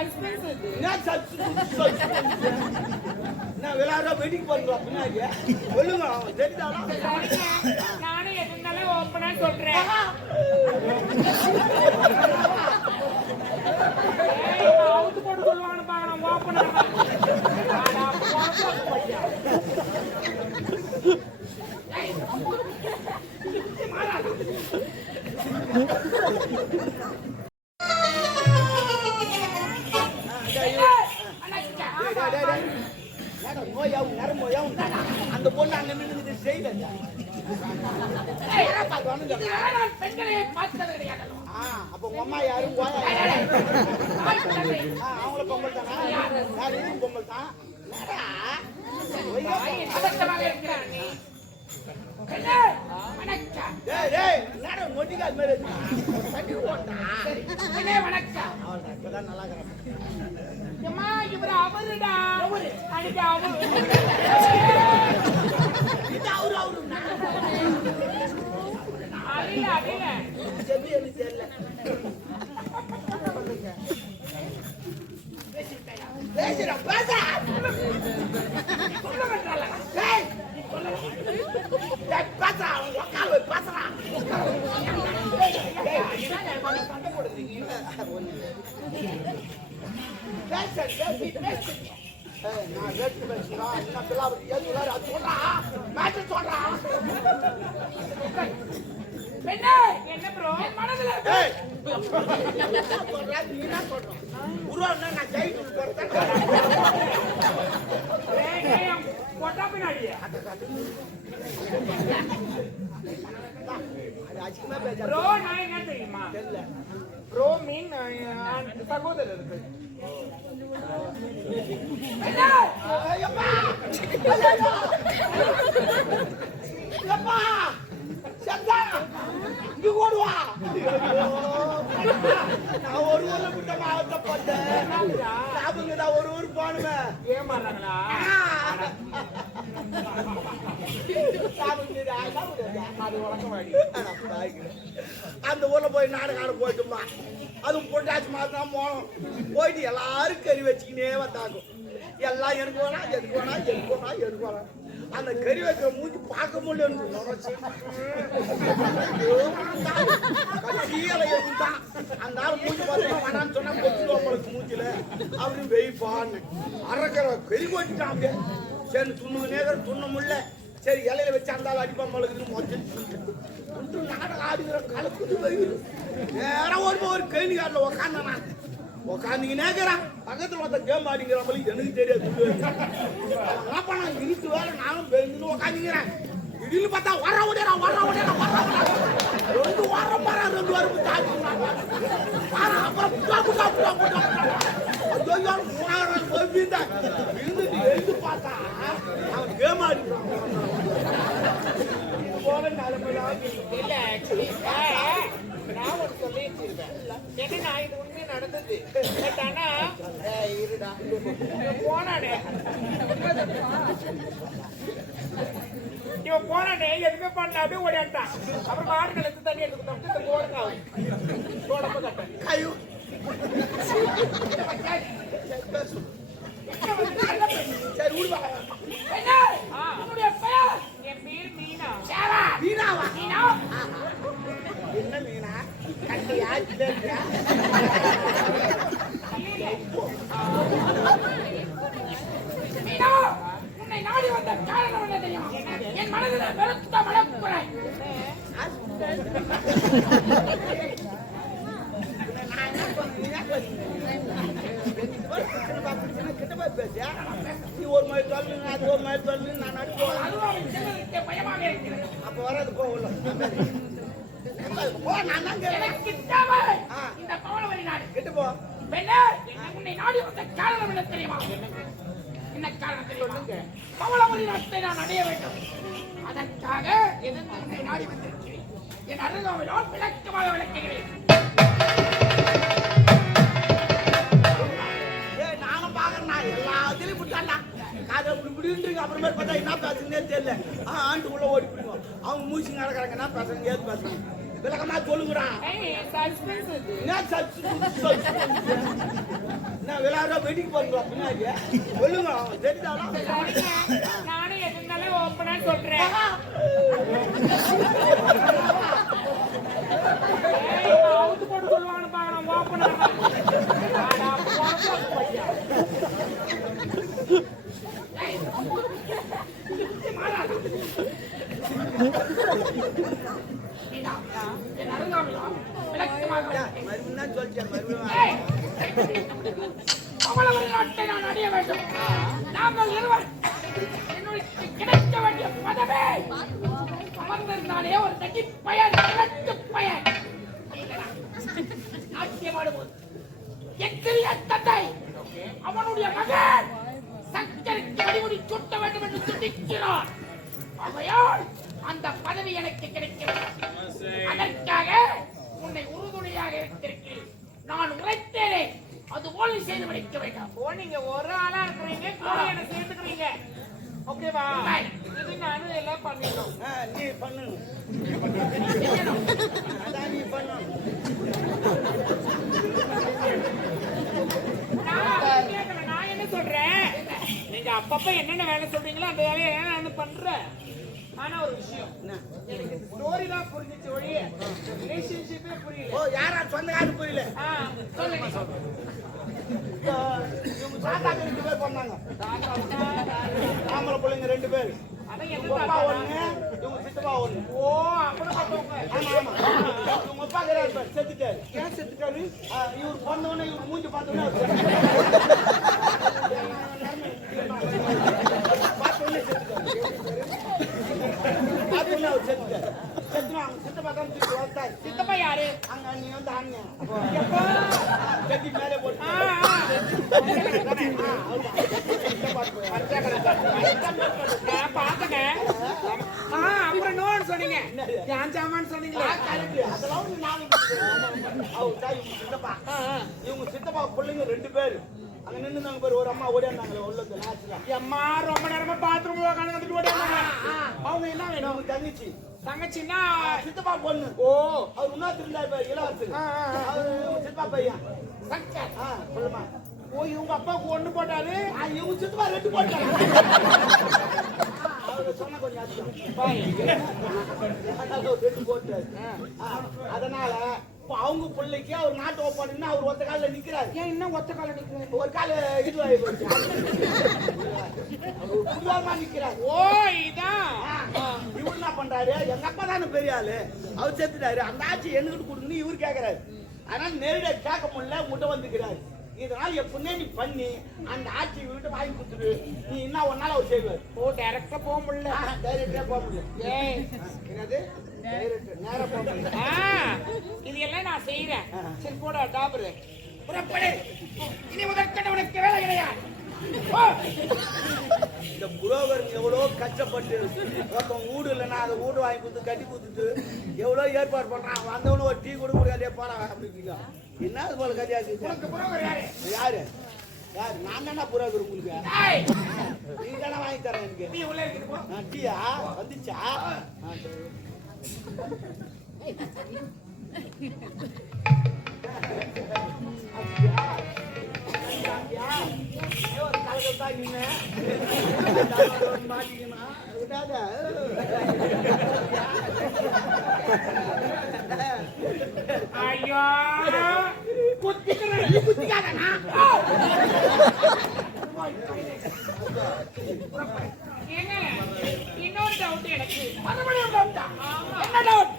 Suspense இது. என்ன suspense? நான் விளையாடுற வெட்டிங் பண்ணுறோம் பின்னாடி சொல்லுங்க அவன் தெரிஞ்சாலும் நானும் எது இருந்தாலும் ஓப்பனா சொல்றேன். அவுத்து போட்டு சொல்லுவான்னு பாக்கலாம் ஓப்பனா. நோயாவும் நரம்போயாவும் அந்த பொண்ணு அங்க நின்று செய்யல. பெண்களை பார்த்தது கிடையாது. அப்ப உங்க அம்மா யாரும் அவங்கள பொங்கல் தானா? யார் இதுவும் பொங்கல் தான். நொட்டிக்கால் மாதிரி இப்பதான் நல்லா இவர் அவருடா அன்னைக்கு அவரு அடில அடில செம்மி எனக்கு தெரியல. பேசுறா பேசுறா என்ன ப்ரோ மனதுல போட்டா பின்னாடி ப்ரோ நான் என்ன தெரியுமா ப்ரோ மீன் சகோதரருக்கு ஓடுவா நான் ஒரு ஊர்ல விட்ட மாவட்டப்பட்டேன். ஒரு ஊர் போனுவேன். ஏமாறாங்களா அந்த ஊர்ல போய் நாடகார போயிட்டுமா அதுவும் பொண்டாச்சு மாதம் போனோம். போயிட்டு எல்லாரும் கறி வச்சுக்கினே வந்தாங்க. எல்லாம் எனக்கு வேணா எதுக்கு வேணா எதுக்கு வேணா எதுக்கு வேணா அந்த கறி வைக்கிற மூஞ்சி பார்க்க முடியல. கீழே இருந்தான் அந்த ஆள் மூஞ்சி பார்த்தீங்கன்னா வேணான்னு சொன்னா பொத்துக்கு மூஞ்சில அப்படின்னு வெயிப்பான்னு அரைக்கிற கறி கொட்டிட்டான். அப்படியே சரி துண்ணு நேரம் துண்ண முடியல. சரி இலையில வச்சு அந்த ஆள் அடிப்பான் மொழக்கு மொத்தம் நாடகம் ஆடுகிற கலக்குது வெயில் நேரம் ஒரு கேள்வி காட்டில் உக்காந்தானா உக்காந்தீங்க நேக்கிறான் பக்கத்துல ஒருத்த கேம் ஆடிங்கிறவங்களுக்கு எனக்கு தெரியாது. என்ன பண்ண இனித்து வேற நானும் பெருந்துன்னு உக்காந்துங்கிறேன். திடீர்னு பார்த்தா வர ஓடியா ரெண்டு வாரம் பாரா 2 வாரம் தாண்டி அப்புறம் எழுந்து பார்த்தா அவன் கேம் ஆடிக்கிறான். போல நிலைமைதான் இல்ல நான் ஒன்று சொல்லிட்டு இருக்கேன். ஏன்னா இது உண்மை நடந்தது. பட் ஆனா இருடா போனானே இவன் போனானே எதுவுமே பண்ணல அப்படியே ஓடியாட்டான். அப்புறம் ஆடுகள் எடுத்து தண்ணி எடுத்து போடுங்க போடப்ப கட்டேன் ஐயோ சரி விடுவா. உன்னுடைய பெயர்? என் பேர் மீனா. மீனாவா? மீனா என்ன மீனா? கட்டியா இல்லையா? மீனா உன்னை நாடி வந்த காரணம் என்ன தெரியுமா? என் மனதில் வெறுத்த மனக்குறை. நீ ஒரு மாதிரி சொல்லு அது ஒரு மாதிரி சொல்லு நான் நடிப்போம். பயமாக இருக்கிறது. அப்ப வராது போகல இந்த பவளவரி நாடு கிட்ட போ. உன்னை நாடி வந்த காரணம் என்ன தெரியுமா? என்ன காரணம் தெரியுமா? பவளவரி நாட்டை நான் அடைய வேண்டும். அதற்காக உன்னை நாடி வந்திருக்கிறேன். என் அருகாமையினால் விளக்கமாக விளக்குகிறேன். நானும் பாக்குறேன் எல்லாத்திலையும் விட்டாண்டா காதை இப்படின்றீங்க. அப்புறமே பார்த்தா என்ன பேசுறதுனே தெரியல. ஆண்டு உள்ள ஓடி போயிடுவோம். அவங்க மூச்சு நடக்கிறாங்க. என்ன பேசுறாங்க ஏது பேசுறாங்க விளக்கமா சொல்லுங்கடா. சஸ்பென்ஸ் என்ன எல்லாரும் வெடிக்கு போறீங்களா பின்னாடி சொல்லுங்க தெரிஞ்சாலும் நானும் எதுனாலும் ஓப்பனா சொல்றேன். அவுத்து போட்டு சொல்லுவாங்கன்னு பாக்கலாம் ஓப்பனா. மறுபடியும் சொல்லிட்டேன் மறுபடியும் நாட்டை நான் அடைய வேண்டும். நாங்கள் இருவர் என்னுடைய கிடைக்க வேண்டிய பதவே அமர்ந்திருந்தாலே ஒரு தட்டி பயன் கிழக்கு பயன் நாட்டியமாடுவோம். எத்திரிய தந்தை அவனுடைய மகன் சங்கருக்கு வடிமுடி சுட்ட வேண்டும் என்று துடிக்கிறான். ஆகையால் அந்த பதவி எனக்கு கிடைக்க வேண்டும். அதற்காக உன்னை உறுதுணையாக இருந்திருக்கிறேன். நான் உரைத்தேனே அதுபோல் நீ செய்து முடிக்க வேண்டாம். நீங்க ஒரு ஆளா இருக்கிறீங்க, கூட என்ன சேர்த்துக்கிறீங்க. ஓகேவா? இது நானும் எல்லாம் பண்ணிடணும். நீ பண்ணு அதான் நீ பண்ணு. நான் என்ன சொல்றேன், நீங்க அப்பப்ப என்னென்ன வேலை சொல்றீங்களோ அந்த வேலையை நான் பண்றேன். ஆனா ஒரு விஷயம், எனக்கு ஸ்டோரி தான் புரிஞ்சிச்சு ஒழிய ரிலேஷன்ஷிப்பே புரியல. ஓ யாரா சொந்தக்காரரு புரியல. சொல்லுங்க. இவங்க தாத்தாக்கு 2 பேர் பண்ணாங்க. ஆம்பளை பிள்ளைங்க 2 பேர். அதான் என்ன அப்பா ஒண்ணு, இவங்க சித்தப்பா ஒண்ணு. ஓ அப்படி பார்த்தவங்க. ஆமா ஆமா. இவங்க அப்பா கிடையாது, செத்துட்டாரு. ஏன் செத்துட்டாரு? இவர் பொண்ணு இவர் மூஞ்சி பார்த்தோன்னே அவர் பார்த்தோன்னே செத்துட்டாரு. சித்தப்பா தான் தூக்கி வளர்த்தாரு. சித்தப்பா யாரு? அங்க நீ வந்து அண்ணன் செத்தி மேலே போட்டு பாத்தங்க. அப்புறம் நோன்னு சொன்னீங்க, ஜாமான்னு சொன்னீங்களா? அதெல்லாம் சித்தப்பா இவங்க சித்தப்பா பிள்ளைங்க 2 பேரு அங்க நின்னுங்க பேர். ஒரு அம்மா ஓடியாந்தாங்களே உள்ளது நாச்சுல. அம்மா ரொம்ப நேரமா பாத்ரூம் உட்காந்து ஓடியாங்க. அவங்க என்ன வேணும்? அவங்க தங்கச்சி. தங்கச்சின்னா சித்தப்பா பொண்ணு. ஓ அவர் இன்னொருத்தர் இருந்தாரு பேர் இளவரசர். அவரு சித்தப்பா பையன் சங்கர். சொல்லுமா. ஓ இவங்க அப்பாவுக்கு 1 போட்டாரு, இவங்க சித்தப்பா 2 போட்டாரு. அவரு சொன்ன கொஞ்சம் அதிகம் 2 போட்டாரு. அதனால அவங்க பிள்ளைக்கு அவர் நாட்டு ஒப்பாடுன்னா அவர் ஒத்த கால நிக்கிறாரு. ஏன் இன்னும் ஒத்த கால நிக்கிறாரு? ஒரு கால இதுவாகி போச்சு. நிக்கிறாரு. ஓ இதான் இவரு என்ன பண்றாரு? எங்க அப்பா தானே பெரிய ஆளு, அவர் சேர்த்துட்டாரு. அந்த ஆட்சி என்கிட்ட கொடுங்கன்னு இவரு கேக்குறாரு. அதனால நேரடியா கேட்க முடியல, முட்டை வந்துக்கிறாரு. இதனால எப்படின்னே நீ பண்ணி அந்த ஆட்சி விட்டு வாங்கி கொடுத்துரு, நீ என்ன ஒன்னால அவர் செய்வார். ஓ டைரக்டா போக முடியல, டைரக்டா போக முடியல. என்னது நேரா போக முடியல. இது எல்லாம் நான் செய்யறேன். சரி போடா டாபரு புறப்படு. இனி முதற்கண்ட உனக்கு வேலை கிடையாது. இந்த புரோகர் எவ்வளோ கஷ்டப்பட்டு ஒருத்தன் வீடு இல்லைன்னா அதை வீடு வாங்கி கொடுத்து கட்டி கொடுத்துட்டு எவ்வளோ ஏற்பாடு பண்றான். வந்தவனு ஒரு டீ கூட முடியாதே போறா அப்படிங்க. என்ன அது போல கதையா இருக்கு? புரோகர் யாரு? யாரு யாரு? நான் தானே புரோகர் உங்களுக்கு. நீ தானே வாங்கி தரேன் எனக்கு. நீ உள்ள இருக்கு. டீயா வந்துச்சா? ஐயோ குத்திக்கிறேன். குத்திக்காதனா? ஏங்க இன்னொரு டவுட் எனக்கு. மறுபடியும் டவுட்டா? என்ன டவுட்?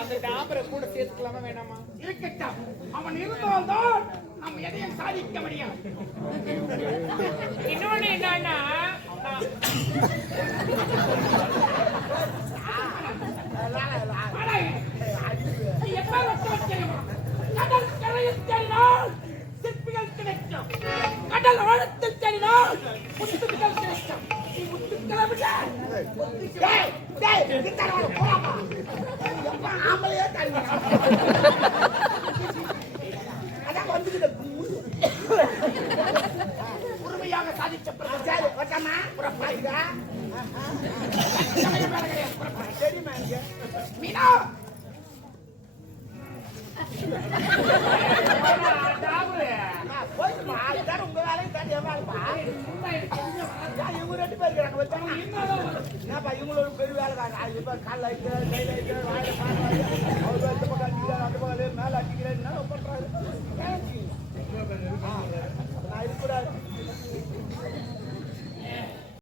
அந்த டாபரை கூட சேர்த்துக்கலாமா வேணாமா? இருக்கட்டும். அவன் இருந்தால்தான் நம்ம எதையும் சாதிக்க முடியும். இன்னொன்னு என்னன்னா எப்ப கடல் கரையில் தேடினால் சிற்பிகள் கிடைக்கும், கடல் ஆழத்தில் தேடினால் முத்துக்கள் கிடைக்கும். உரிமையாக சாதிச்ச மீனா என் வேலைப்பா சும்மா எனக்கு எதுவுமே வராது. இவங்க 2 பேர் இருக்கிறாங்க வச்சாங்க என்னதான் வரும்? ஏன்ப்பா இவங்களோட பெரிய வேலைக்காரன் இப்ப காலில் அடிக்கிறாரு கையில் அடிக்கிறாரு வாயில பாடுறாரு அவர் இந்த பக்கம் அடிக்கிறாரு அந்த பக்கம் மேல அடிக்கிறாரு என்ன பண்றாரு